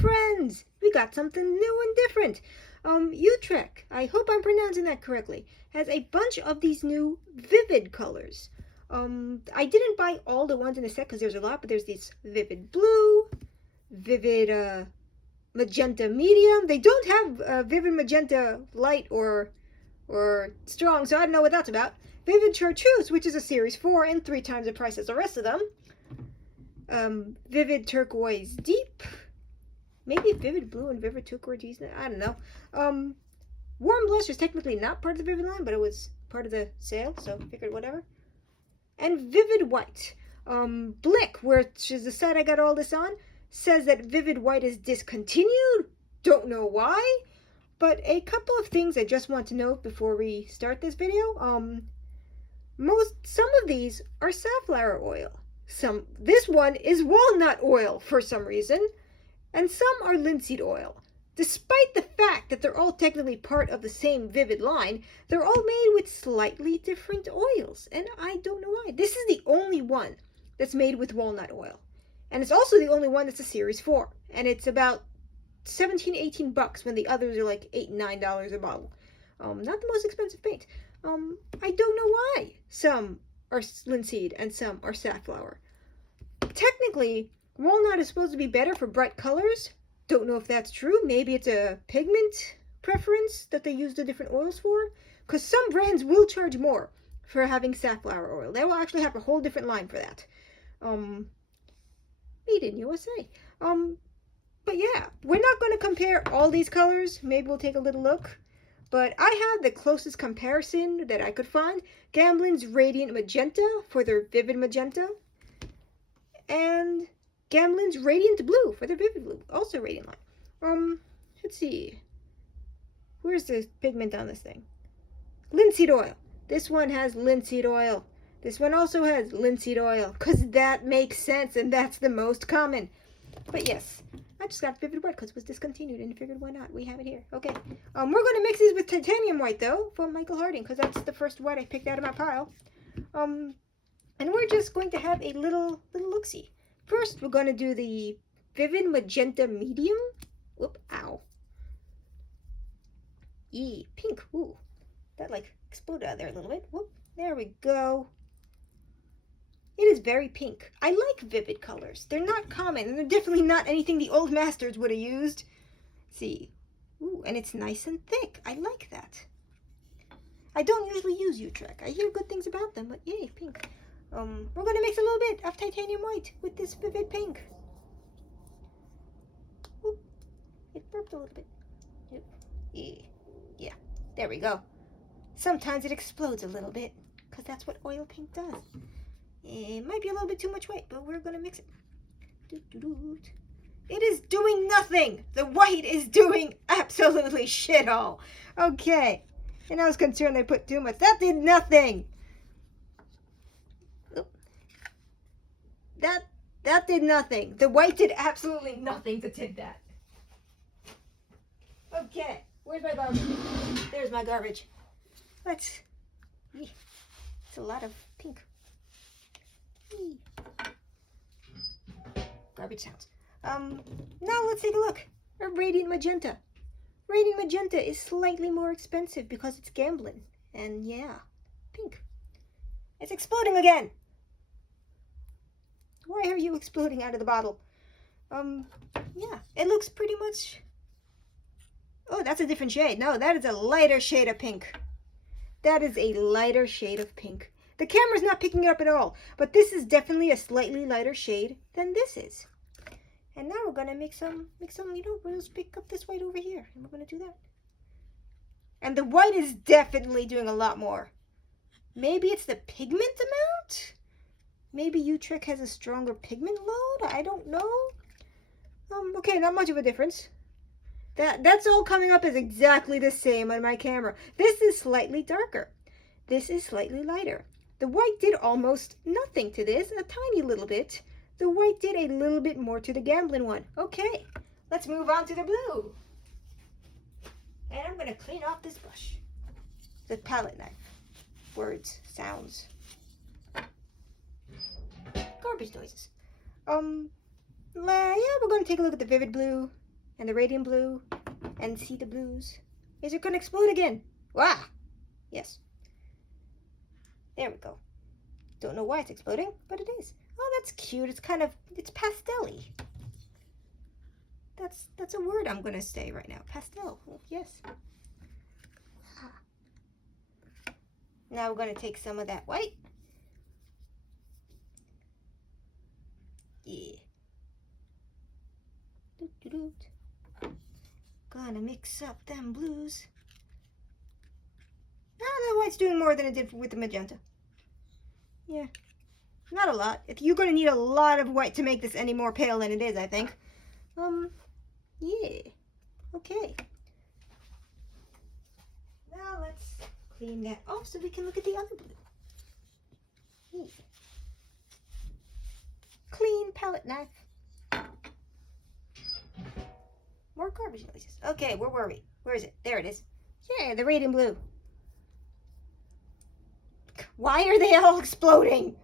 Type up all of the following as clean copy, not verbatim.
friends! We got something new and different. Utrecht, I hope I'm pronouncing that correctly, has a bunch of these new vivid colors. I didn't buy all the ones in the set because there's a lot, but there's this vivid blue, vivid magenta medium. They don't have vivid magenta light or strong, so I don't know what that's about. Vivid chartreuse, which is a series 4 and 3 times the price as the rest of them. Vivid turquoise deep. Maybe vivid blue and vivid turquoise. I don't know. Warm blush is technically not part of the vivid line, but it was part of the sale, so figured whatever. And vivid white. Blick, which is the site I got all this on, says that vivid white is discontinued. Don't know why. But a couple of things I just want to note before we start this video. Some of these are safflower oil. This one is walnut oil for some reason, and some are linseed oil. Despite the fact that they're all technically part of the same vivid line, they're all made with slightly different oils, and I don't know why. This is the only one that's made with walnut oil, and it's also the only one that's a series 4, and it's about $17-18 when the others are like $8-9 a bottle. Not the most expensive paint. I don't know why some are linseed and some are safflower. Technically, walnut is supposed to be better for bright colors. Don't know if that's true. Maybe it's a pigment preference that they use the different oils for. Because some brands will charge more for having safflower oil. They will actually have a whole different line for that. Made in USA. But yeah, we're not going to compare all these colors. Maybe we'll take a little look. But I have the closest comparison that I could find. Gamblin's Radiant Magenta for their Vivid Magenta. And Gamblin's Radiant Blue for their Vivid Blue. Also Radiant line. Let's see. Where's the pigment on this thing? Linseed oil. This one has linseed oil. This one also has linseed oil. Because that makes sense and that's the most common. But yes. I just got vivid white because it was discontinued and figured why not? We have it here. Okay. We're going to mix these with titanium white though from Michael Harding because that's the first white I picked out of my pile. And we're just going to have a little look-see. First, we're going to do the Vivid Magenta Medium. Whoop, ow. Yee, pink. Ooh, that like exploded out of there a little bit. Whoop, there we go. It is very pink. I like vivid colors. They're not common, and they're definitely not anything the old masters would have used. Let's see. Ooh, and it's nice and thick. I like that. I don't usually use Utrecht. I hear good things about them, but yay, pink. We're going to mix a little bit of titanium white with this vivid pink. Oop, it burped a little bit. Oop. Yeah, there we go. Sometimes it explodes a little bit, because that's what oil paint does. It might be a little bit too much white, but we're going to mix it. It is doing nothing. The white is doing absolutely shit all. Okay. And I was concerned I put too much. That did nothing. That did nothing. The white did absolutely nothing to tint that. Okay. Where's my garbage? There's my garbage. It's a lot of pink. Garbage sounds. Now let's take a look. Our Radiant Magenta. Radiant Magenta is slightly more expensive because it's Gamblin. And yeah, pink. It's exploding again. Why are you exploding out of the bottle? Yeah, it looks pretty much... Oh, that's a different shade. No, that is a lighter shade of pink. That is a lighter shade of pink. The camera's not picking it up at all, but this is definitely a slightly lighter shade than this is. And now we're going to mix some, we'll just pick up this white over here, and we're going to do that. And the white is definitely doing a lot more. Maybe it's the pigment amount? Maybe Utrecht has a stronger pigment load? I don't know. Okay, not much of a difference. That's all coming up as exactly the same on my camera. This is slightly darker. This is slightly lighter. The white did almost nothing to this, a tiny little bit. The white did a little bit more to the Gamblin one. Okay, let's move on to the blue. And I'm going to clean off this brush. The palette knife. Words, sounds. Garbage noises. Yeah, we're going to take a look at the vivid blue. and the radiant blue, and see the blues. Is it gonna explode again? Wow! Yes. There we go. Don't know why it's exploding, but it is. Oh, that's cute. It's kind of, it's pastel-y. That's a word I'm gonna say right now. Pastel. Oh, yes. Now we're gonna take some of that white. Yeah. Doot, doot, doot. Gonna mix up them blues. Ah, the white's doing more than it did with the magenta. Yeah. Not a lot. You're gonna need a lot of white to make this any more pale than it is, I think. Yeah. Okay. Now let's clean that off so we can look at the other blue. Yeah. Clean palette knife. More garbage noises. Okay, where were we? Where is it? There it is. Yeah, the radiant blue. Why are they all exploding?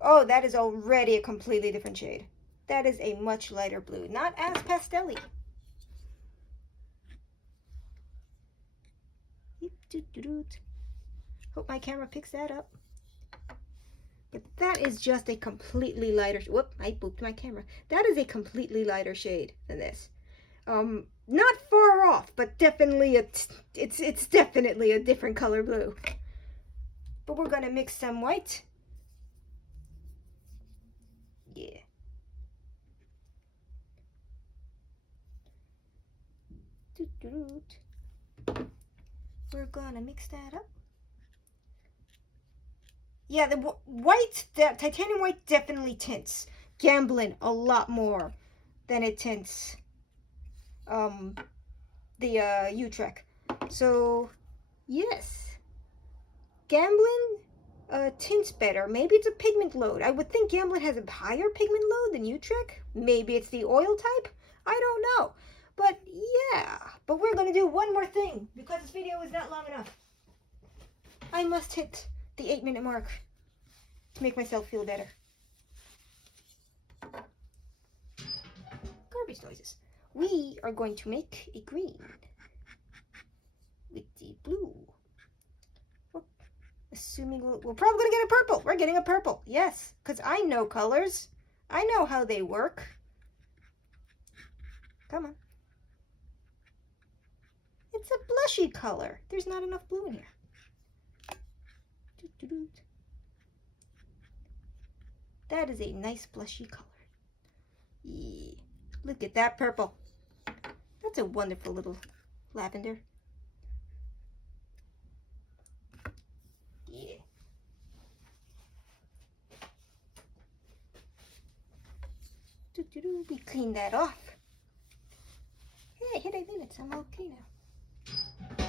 Oh, that is already a completely different shade. That is a much lighter blue, not as pastel-y. Hope my camera picks that up. But that is just a completely lighter, whoop, I booped my camera. That is a completely lighter shade than this. Not far off, but definitely it's definitely a different color blue. But we're gonna mix some white. Yeah. We're gonna mix that up. Yeah, the white, the titanium white definitely tints Gamblin a lot more than it tints the Utrecht. So yes, Gamblin tints better. Maybe it's a pigment load. I would think Gamblin has a higher pigment load than Utrecht. Maybe it's the oil type. I don't know. But yeah, but we're going to do one more thing because this video is not long enough. I must hit the 8-minute mark to make myself feel better. Garbage noises. We are going to make a green with the blue. Assuming we're probably going to get a purple. We're getting a purple. Yes, because I know colors. I know how they work. Come on. It's a blushy color. There's not enough blue in here. That is a nice blushy color. Yeah. Look at that purple. That's a wonderful little lavender. Yeah. We clean that off. Hey, hit 8 minutes. I'm okay now.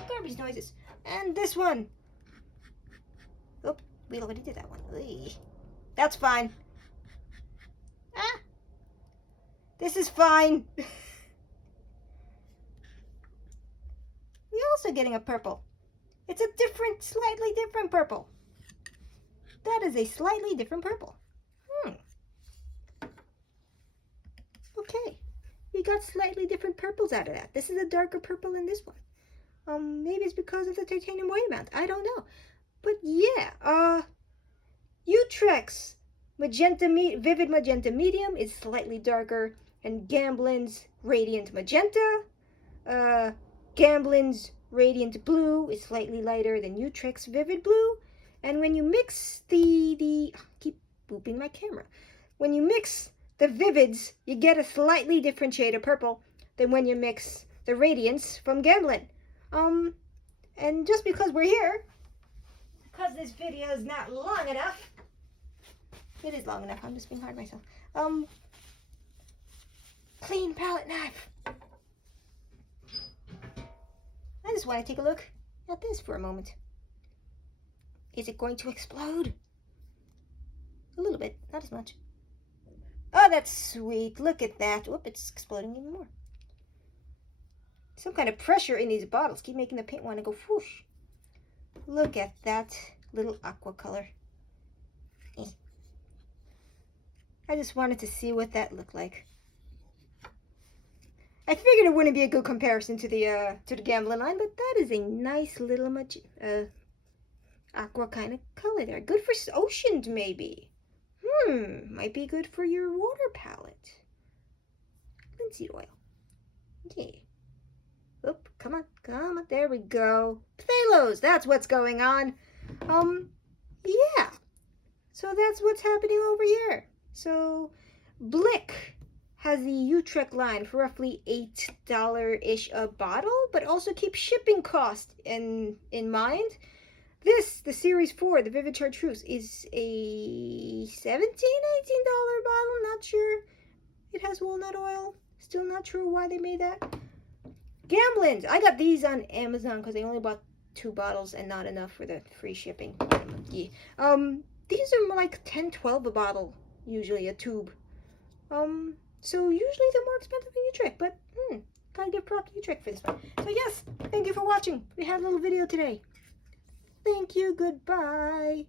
Garbage noises. And this one. Oh, we already did that one. Eey. That's fine. Ah. This is fine. We're also getting a purple. It's a different, slightly different purple. That is a slightly different purple. Okay. We got slightly different purples out of that. This is a darker purple than this one. Maybe it's because of the titanium white amount. I don't know. But yeah, Utrecht's magenta vivid magenta medium is slightly darker, and Gamblin's radiant magenta, Gamblin's radiant blue is slightly lighter than Utrecht's vivid blue. And when you mix I keep booping my camera. When you mix the vivids, you get a slightly different shade of purple than when you mix the radiance from Gamblin. And just because we're here, because this video is not long enough, it is long enough, I'm just being hard on myself. Clean palette knife. I just want to take a look at this for a moment. Is it going to explode? A little bit, not as much. Oh, that's sweet. Look at that. Whoop, it's exploding even more. Some kind of pressure in these bottles. Keep making the paint want to go whoosh. Look at that little aqua color. I just wanted to see what that looked like. I figured it wouldn't be a good comparison to the Gamblin line, but that is a nice little aqua kind of color there. Good for oceans, maybe. Might be good for your water palette. Linseed oil. Yeah. Oop, come on. There we go. Phthalos, that's what's going on. Yeah. So that's what's happening over here. So, Blick has the Utrecht line for roughly $8-ish a bottle, but also keep shipping cost in mind. This, the Series 4, the Vivid Chartreuse, is a $17, $18 bottle. Not sure. It has walnut oil. Still not sure why they made that. Gamblins. I got these on Amazon because I only bought 2 bottles and not enough for the free shipping. Yeah. These are like $10, $12 a bottle, usually a tube. So usually they're more expensive than Utrecht, but gotta give props to Utrecht for this one. So yes, thank you for watching. We had a little video today. Thank you, goodbye.